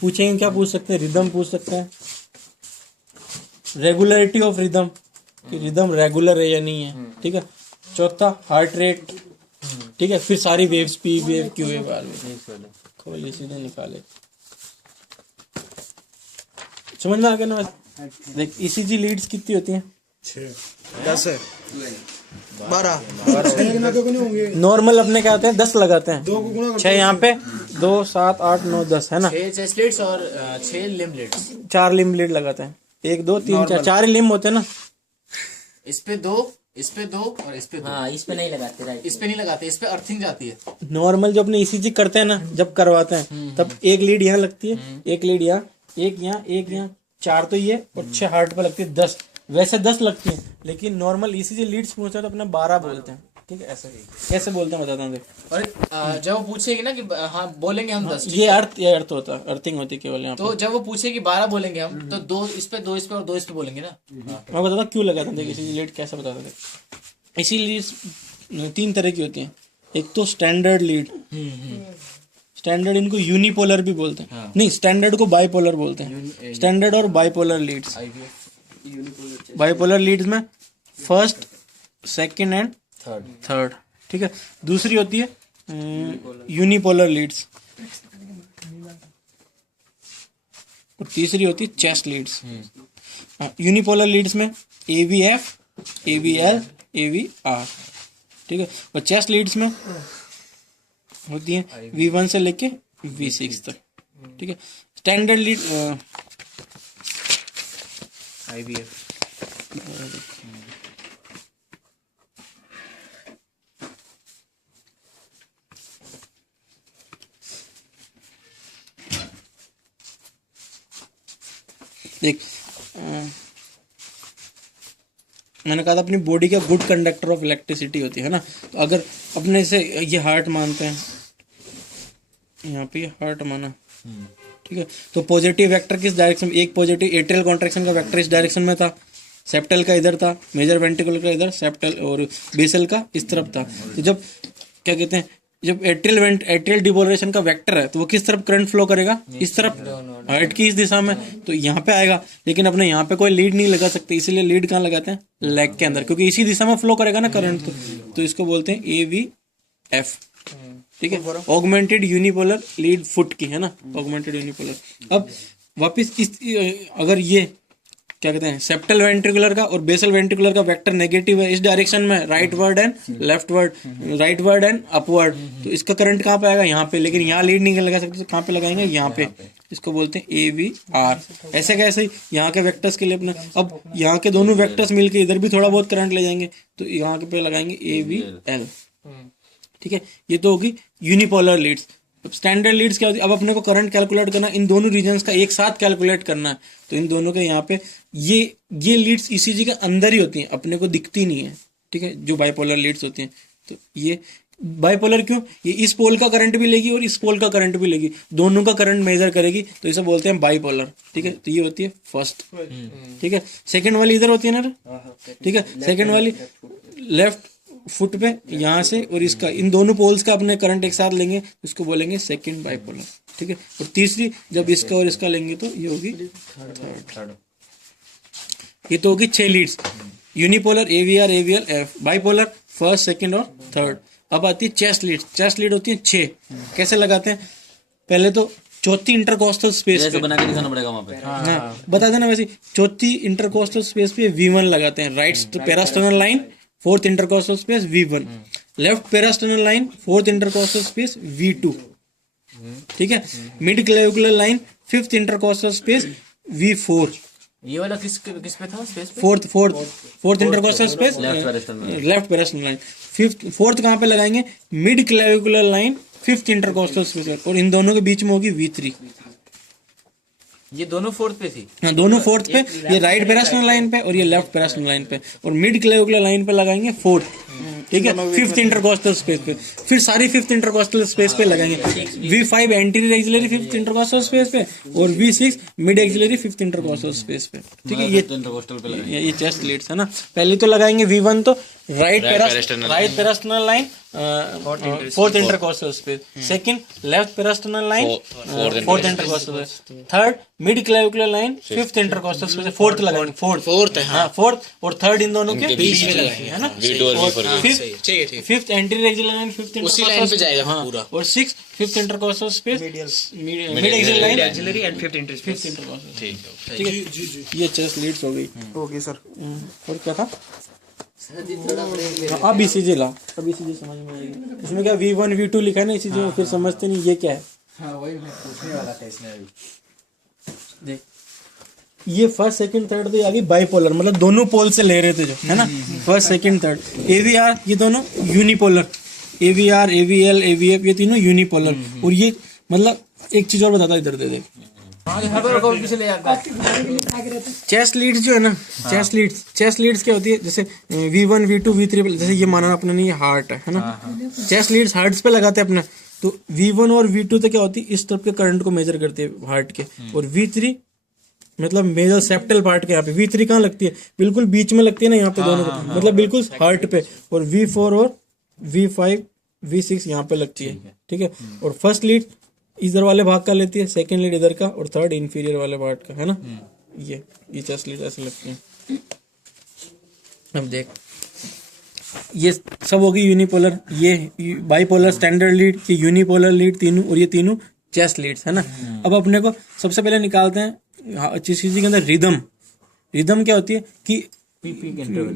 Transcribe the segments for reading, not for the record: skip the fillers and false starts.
पूछेंगे क्या पूछ सकते हैं, रिदम पूछ सकते हैं, रेगुलरिटी ऑफ रिदम कि रिदम रेगुलर है या नहीं है, ठीक है। चौथा हार्ट रेट, ठीक है। फिर सारी waves, P wave, Q wave, R wave, खोले सीधे निकाले। समझ में आ गया ना? देख ईसीजी लीड्स कितनी होती हैं? 10 है, 12 नॉर्मल अपने क्या होते हैं, 10 लगाते हैं। 6 यहाँ पे, 2 7 8 9 10 है ना। 6 चेस्ट लीड्स और 6 लिम्ब लीड्स, 4 लिम्ब लीड लगाते हैं। 1 2 3 4, 4 ही लिम्ब होते हैं ना। इस पे 2, इस पे 2 और इस पे 2। हाँ, इस पे नहीं लगाते, राइट। इस पे नहीं लगाते, इस पे अर्थिंग जाती है। नॉर्मल जो अपने ईसीजी करते हैं ना, जब करवाते हैं तब एक लीड यहाँ लगती है, एक लीड यहाँ, एक यहाँ, एक यहाँ, 4 तो ये और 6 हार्ट पे लगती है। 10 वैसे 10 लगती है, लेकिन नॉर्मल ईसीजी लीड्स पूछते हैं तो अपने 12 बोलते हैं, ठीक है। ऐसे बोलते हैं, बताता हूँ देख। और जब वो पूछेगी ना कि हाँ बोलेंगे हम 10, ये अर्थ होता है, अर्थिंग होती है केवल यहाँ पे। तो जब वो पूछेगी 12 बोलेंगे हम, तो 2 इस पे, 2 इस पे और 2 इस पे बोलेंगे ना। मैं बताता हूँ क्यों लगाते हैं। देख ईसीजी लीड कैसे बताते थे। इसी लीड 3 तरह की होती हैं। एक तो स्टैंडर्ड लीड, स्टैंडर्ड इनको यूनिपोलर भी बोलते हैं। हाँ। नहीं, स्टैंडर्ड को बाइपोलर बोलते हैं। स्टैंडर्ड और बाइपोलर लीड्स। बाइपोलर लीड्स में फर्स्ट, सेकंड एंड थर्ड, ठीक है। दूसरी होती है यूनिपोलर लीड्स, और तीसरी होती है चेस्ट लीड्स। यूनिपोलर लीड्स में AVF, AVL, AVR, ठीक है। और चेस्ट लीड्स में होती है V1 से लेके V6 तक, ठीक है। Standard lead IVF। देख मैंने कहा था अपनी बॉडी का गुड कंडक्टर ऑफ इलेक्ट्रिसिटी होती है ना। तो अगर अपने से ये हार्ट मानते हैं, यहाँ पे ये हार्ट माना, ठीक है। तो पॉजिटिव वेक्टर किस डायरेक्शन में? एक पॉजिटिव एट्रियल कॉन्ट्रैक्शन का वेक्टर इस डायरेक्शन में था, सेप्टल का इधर था, मेजर वेंट्रिकुलर का इधर, सेप्टल और बेसल का इस तरफ था। तो जब क्या कहते हैं, जब एट्रियल डिपोलरेशन का वेक्टर है तो वो किस तरफ करंट फ्लो करेगा? इस तरफ, हार्ट की इस दिशा में, तो यहाँ पे आएगा। लेकिन अपने यहाँ पे कोई लीड नहीं लगा सकते, इसीलिए लीड कहाँ लगाते हैं? लेग के अंदर, क्योंकि इसी दिशा में फ्लो करेगा ना करंट। तो इसको बोलते हैं AVF, ठीक है। ऑगमेंटेड यूनिपोलर लीड फुट की है ना, ऑगमेंटेड यूनिपोलर। अब वापिस इस अगर ये क्या कहते हैं, सेप्टल वेंट्रिकुलर का और बेसल वेंट्रिकुलर का वेक्टर नेगेटिव है इस डायरेक्शन में, right word and left word, right word and upward, तो इसका करंट कहाँ पे आएगा? यहाँ पे। लेकिन यहाँ लीड नहीं लगा सकते, तो कहाँ पे लगाएंगे? यहाँ पे। इसको बोलते हैं AVR। ऐसे कैसे? यहाँ के वेक्टर्स के लिए अपने, अब यहाँ के दोनों वेक्टर्स मिलके इधर भी थोड़ा बहुत करंट ले जाएंगे, तो यहाँ पे लगाएंगे AVL, ठीक है। ये तो होगी यूनिपोलर लीड्स। स्टैंडर्ड लीड्स क्या होती है? अब अपने को करंट कैलकुलेट करना, इन दोनों रीजन्स का एक साथ कैलकुलेट करना है, तो इन दोनों के यहाँ पे ये लीड्स ईसीजी के अंदर ही होती हैं, अपने को दिखती नहीं है, ठीक है, जो बाइपोलर लीड्स होती हैं। तो ये बाइपोलर क्यों? ये इस पोल का करंट भी लेगी और इस पोल का करंट भी लेगी, दोनों का करंट मेजर करेगी, तो इसे बोलते हैं बाइपोलर, ठीक है। तो ये होती है फर्स्ट, ठीक है। सेकेंड वाली इधर होती है ना, ठीक है। सेकेंड वाली लेफ्ट फुट पे यहाँ से और इसका, इन दोनों पोल्स का अपने करंट एक साथ लेंगे, उसको बोलेंगे सेकंड बाइपोलर, ठीक है। और तीसरी जब इसका और इसका लेंगे तो ये होगी थर्ड। ये तो होगी 6 leads, unipolar AVR, AVL, F, bipolar first, second और थर्ड। अब आती है चेस्ट लीड। चेस्ट लीड होती है 6। कैसे लगाते हैं? पहले तो चौथी इंटरकोस्टल स्पेस पे बना के दिखाना पड़ेगा वहाँ पे। हाँ, बता देना। वैसे चौथी इंटरकोस्टल स्पेस पे V1 लगाते हैं, right parasternal line, fourth intercostal space V1, left parasternal line, fourth intercostal space V2, ठीक है। Mid clavicular line, fifth intercostal space V4। ये वाला किस पे था स्पेस पे? Fourth intercostal space, left parasternal line. Fourth कहाँ पे लगाएंगे? Mid clavicular line, fifth intercostal space, और इन दोनों के बीच में होगी V3। ये दोनों फोर्थ पे थी। हाँ, दोनों फोर्थ पे, ये राइट पेरास्टर्नल लाइन पे और ये लेफ्ट पेरास्टर्नल लाइन पे, और मिड क्लेविकुलर लाइन पे लगाएंगे फोर्थ, ठीक है, फिफ्थ इंटरकोस्टल स्पेस पे। फिर सारी फिफ्थ इंटरकोस्टल स्पेस पे लगाएंगे। V5 anterior axillary fifth intercostal space पे और V6 mid axillary fifth intercostal space पे, ठीक है। ये चेस्ट लीड्स है ना। पहले तो लगाएंगे V1 तो right parasternal line fourth intercostal space, second left parasternal line fourth intercostal, third mid clavicular line fifth intercostal space, fourth लगाएंगे, फोर्थ है हाँ, फोर्थ और थर्ड इन दोनों के बीच में है ना, fifth anterior axial line fifth उसी लाइन पे जाएगा हाँ, पूरा। और six fifth intercostal space mid axial line axillary and fifth intercostal. ठीक है, ये चेस्ट लीड्स हो गई। Okay sir. और क्या था? अब ECG ला, अब ECG समझ में आएगी। इसमें क्या V1 V2 लिखा है ना ECG में, फिर समझते नहीं ये क्या है। हाँ वही मैं पूछने वाला था इसमें अभी। देख ये फर्स्ट सेकंड थर्ड तो आ गई बाइपोलर, मतलब दोनों पोल से ले रहे थे जो है ना, फर्स्ट सेकंड थर्ड। AVR ये दोनों यूनिपोलर, AVR AVL AVF ये तीनों यूनिपोलर। और ये मतलब एक चीज और बताता इधर दे देख, चेस्ट लीड्स जो है ना, चेस्ट लीड्स क्या होती है, जैसे V1 V2 V3, जैसे ये माना अपने ने ये हार्ट है ना, चेस्ट लीड्स हार्ट्स पे लगाते हैं अपने, तो V1 और V2 तो क्या होती है, इस तरफ के करंट को मेजर करती है हार्ट के, और V3 मतलब मेजर सेप्टल पार्ट के यहाँ पे, V3 कहाँ लगती है, बिल्कुल बीच में लगती है ना यहाँ पे दोनों को, मतलब बिल्कुल हार्ट पे, और V4 और V5 V6 यहाँ पे लगती है। ठीक है, और फर्स्ट लीड इधर वाले भाग का लेती है, सेकंड लीड इधर का, और थर्ड इंफीरियर वाले पार्ट का, है ना। ये चेस्ट लीड ऐसे लगती है। अब देख ये सब होगी यूनिपोलर, ये बाइपोलर स्टैंडर्ड लीड, ये यूनिपोलर लीड तीनों, और ये तीनों चेस्ट लीड्स है ना। अब अपने को सबसे पहले निकालते हैं चीज के अंदर रिदम। रिदम क्या होती है कि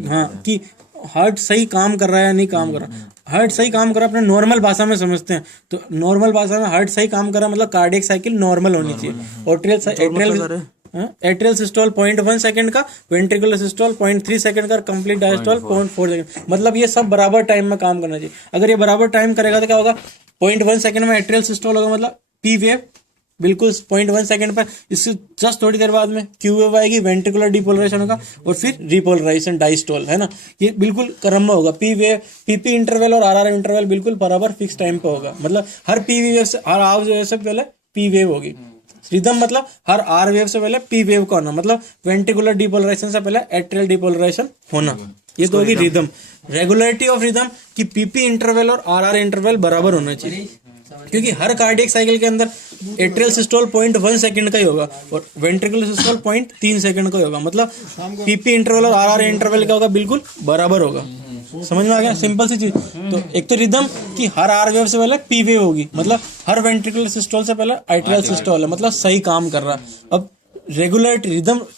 हाँ कि हार्ट सही काम कर रहा है या नहीं काम कर रहा। हार्ट सही काम कर रहा है अपने नॉर्मल भाषा में समझते हैं, तो नॉर्मल भाषा में हार्ट सही काम कर रहा है मतलब कार्डियक साइकिल नॉर्मल होनी चाहिए। एट्रियल सिस्टोल 0.1 सेकंड का, वेंट्रिकुलर सिस्टोल 0.3 सेकंड का, कंप्लीट डायस्टोल 0.4 सेकंड, मतलब ये सब बराबर टाइम में काम करना चाहिए। अगर ये बराबर टाइम करेगा तो क्या होगा, 0.1 सेकंड में एट्रियल सिस्टोल होगा, मतलब पी वेव बिल्कुल 0.1 सेकंड पर, इससे जस्ट थोड़ी देर बाद में क्यू वेव आएगी, वेंट्रिकुलर डिपोलराइजेशन होगा, और फिर रिपोलराइजेशन डायस्टोल, है ना। ये बिल्कुल क्रम में होगा। पी वेव, पीपी इंटरवल और आरआर इंटरवल बिल्कुल बराबर फिक्स टाइम पे होगा, मतलब हर पी वेव से, हर आर वेव से पहले पी वेव होगी। रिदम मतलब हर आर वेव से पहले पी वेव का होना, मतलब वेंट्रिकुलर डिपोलराइजेशन से पहले एट्रियल डिपोलराइजेशन होना, ये तो होगी रिदम। रेगुलरिटी ऑफ रिदम कि पीपी इंटरवल और आरआर इंटरवल बराबर होना चाहिए, क्योंकि हर कार्डियक साइकिल के अंदर एट्रियल सिस्टोल 0.1 सेकंड का ही होगा और वेंट्रिकुलर सिस्टोल 0.3 सेकंड का ही होगा, मतलब पीपी इंटरवल और आरआर इंटरवल का होगा बिल्कुल बराबर होगा। समझ में आ गया, सिंपल सी चीज। तो एक तो रिदम कि हर आर वेव से पहले पी वेव होगी, मतलब हर वेंट्रिकुलर सिस्टोल से पहले एट्रियल सिस्टोल है, मतलब सही काम कर रहा है। अब रेगुलरिटी,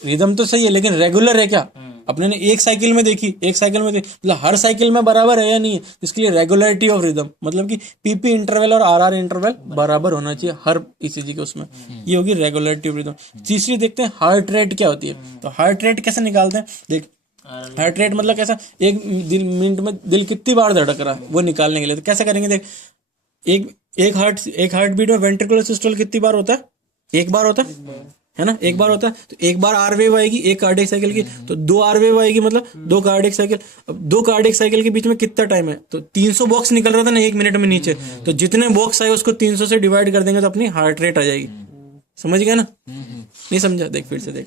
रिदम तो सही है लेकिन रेगुलर है क्या, अपने ने एक साइकिल में देखी, एक साइकिल में देखी, मतलब हर साइकिल में बराबर है या नहीं है, इसके लिए रेगुलरिटी ऑफ रिदम मतलब कि पीपी इंटरवल और आरआर इंटरवल बराबर होना चाहिए हर ईसीजी के उसमें, ये होगी रेगुलरिटी ऑफ रिदम। तीसरी देखते हैं हार्ट रेट क्या होती है। तो हार्ट रेट कैसे निकालते हैं, देख हार्ट रेट मतलब कैसा, एक मिनट में दिल कितनी बार धड़क रहा है वो निकालने के लिए। तो कैसे करेंगे, देख एक हार्ट बीट में वेंट्रिकुलर सिस्टोल कितनी बार होता है, एक बार होता है ना, एक बार होता है। तो एक बार आर वेव आएगी एक कार्डियक साइकिल की, तो 2 आर वेव आएगी मतलब 2 कार्डियक साइकिल। अब 2 कार्डियक साइकिल के बीच में कितना टाइम है, तो 300 बॉक्स निकल रहा था ना 1 मिनट में नीचे, तो जितने बॉक्स आए उसको 300 से डिवाइड कर देंगे तो अपनी हार्ट रेट आ जाएगी। समझ गया ना, नहीं समझा, देख फिर से देख।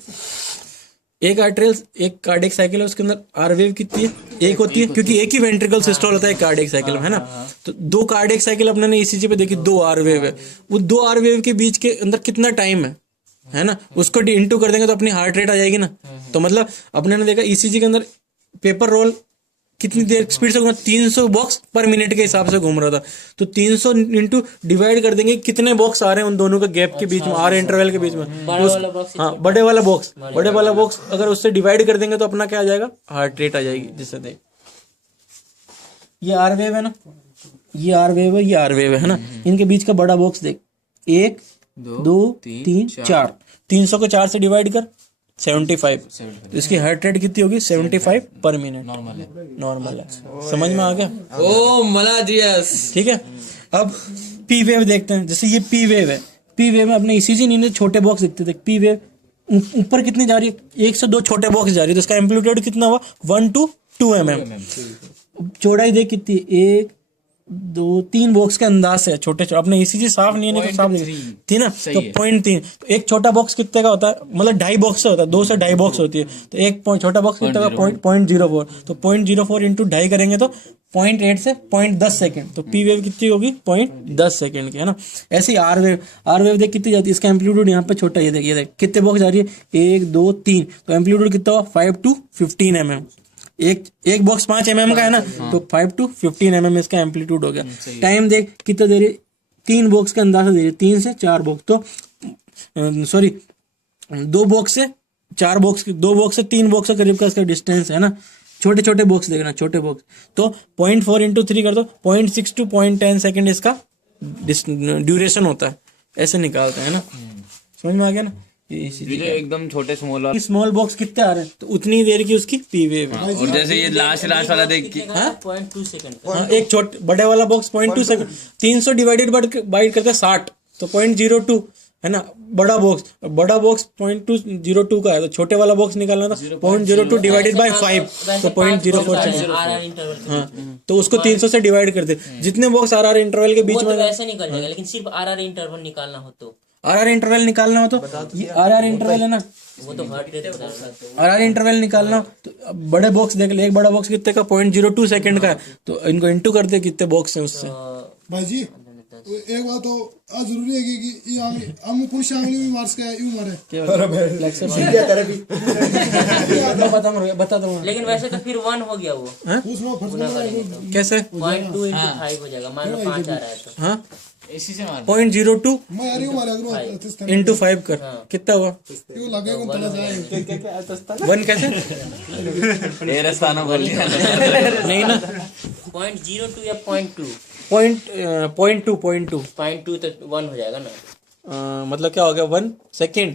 एक आर्टेरियल, एक कार्डियक साइकिल है, उसके अंदर आर वेव कितनी है, एक होती है, क्योंकि एक ही वेंट्रिकल सिस्टोल होता है कार्डियक साइकिल में, है ना। तो 2 कार्डियक साइकिल अपने ने ईसीजी पे देखी, 2 आर वेव है, वो 2 आर वेव के बीच के अंदर कितना टाइम है ना, उसको इंटू कर देंगे तो अपनी हार्ट रेट आ जाएगी ना। तो मतलब अपने ने देखा ईसीजी के अंदर पेपर रोल कितनी देर स्पीड से घूमा, 300 बॉक्स पर मिनट के हिसाब से घूम रहा था। तो 300 इंटू डिवाइड कर देंगे कितने बॉक्स आ रहे हैं उन दोनों के गैप के बीच में, आर इंटरवल के बीच में, हाँ बड़े वाला बॉक्स अगर उससे डिवाइड कर देंगे तो अपना क्या आ जाएगा, हार्ट रेट आ जाएगी। जिससे देख ये आर वेव है ना, ये आर वेव है, ये आर वेव है ना, इनके बीच का बड़ा बॉक्स देख, 1 2 3 4, 300 को 4 से डिवाइड कर 75, तो इसकी हार्ट रेट कितनी होगी, 75 पर मिनट, नॉर्मल है। समझ में आ गया, ओ मला दिया। ठीक है। अब पी वेव देखते हैं, जैसे ये पी वेव है, पी वेव में अपने ईसीजी नीचे छोटे बॉक्स दिखते थे, पी वेव ऊपर कितनी जा रही है, 1 से 2 छोटे बॉक्स जा रही है, तो इसका एम्पलीट्यूड कितना हुआ 1 to 2 mm। चौड़ाई देख कितनी, 1 2 3 बॉक्स के अंदाज से छोटे छोटे, अपने ईसीजी साफ नहीं है तो साफ थी ना, तो 0.3, तो एक छोटा बॉक्स कितने का होता है, मतलब 2.5 बॉक्स से होता है, 2 से 2.5 बॉक्स होती है, तो एक छोटा बॉक्स कितना का 0.04, तो 0.04 इंटू 2.5 करेंगे तो 0.8 से 0.10 सेकंड, तो पी वेव कितनी होगी 0.10 सेकंड की, है ना। ऐसे ही आर वेव देख कितनी जाती है, इसका एम्पलीट्यूड यहाँ पे छोटा, ये देख कितने बॉक्स जा रही है 1 2 3, तो एम्पलीट्यूड कितना हुआ 5 to 15 mm। एक बॉक्स 5 mm का है ना, तो 5 to 15 mm इसका एम्पलीट्यूड हो गया। टाइम देख कितना दे रही, 3 बॉक्स का अंदाजा दे रही, 3 से 4 बॉक्स, तो सॉरी 2 बॉक्स से 4 बॉक्स, 2 बॉक्स से 3 बॉक्स के करीब का इसका डिस्टेंस है ना। छोटे छोटे बॉक्स देखना, छोटे बॉक्स, तो 0.4 into 3 कर दो, 0.6 to 0.10 सेकंड इसका ड्यूरेशन होता है, ऐसे निकालते हैं ना। समझ में आ गया ना। ये एकदम छोटे स्मॉल स्मॉल बॉक्स कितने आ रहे हैं, तो उतनी देर की उसकी पी वेव है। और जैसे ये लास्ट वाला देख के 0.2 सेकंड हाँ, एक छोटे बड़े वाला बॉक्स 0.2 सेकंड, 300 डिवाइडेड बाइट करते 60, तो 0.02 है ना। बड़ा बॉक्स 0.202 का है, तो छोटे वाला बॉक्स निकालना था 0.02 डिवाइडेड बाय 5, तो 0.04 सेकंड। आरआर इंटरवल हाँ, तो उसको 300 से डिवाइड कर दे, जितने बॉक्स आर इंटरवल के बीच वो तो में वैसे निकल जाएगा, लेकिन सिर्फ आरआर इंटरवल निकालना हो तो आर इंटरवल निकालना हो, तो ये आर इंटरवल है ना, वो तो हार्ट रेट बता रहा है। आर इंटरवल निकालना हो तो अब बड़े बॉक्स देख ले, एक बड़ा बॉक्स कितने का 0.02 सेकंड का है, तो इनको इंटू कर दे कितने बॉक्स हैं उससे। भाई जी एक बात तो आज जरूरी है कि ये हम पुरुष आंगली में मार्स का यूं मारे बता दूंगा। लेकिन वैसे तो फिर 1 हो गया वो, उसमें फर्स्ट कैसे 0.2 into 5 हो जाएगा, मान लो 5 आ रहा है तो हाँ इसी से मार 0.02 मैं यार यूं मारा करो इंटू 5 कर, कितना हुआ यूं लगे को तला जाए 1 कैसे ये रस्ताना बोल दिया नहीं ना 0.02 या 0.2 0.2 0.2 तो 1 हो जाएगा ना। मतलब क्या हो गया 1 सेकेंड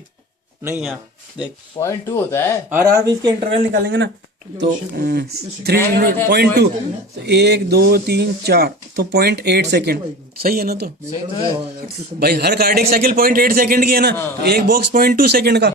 नहीं यार, देख 0.2 होता है। आर बीच के इंटरवल निकालेंगे ना, तो 3.2, 1 2 3 4, तो 0.8 सेकेंड सही है ना। तो भाई हर कार्डिक साइकिल 0.8 सेकेंड की है ना, एक बॉक्स 0.2 सेकेंड का।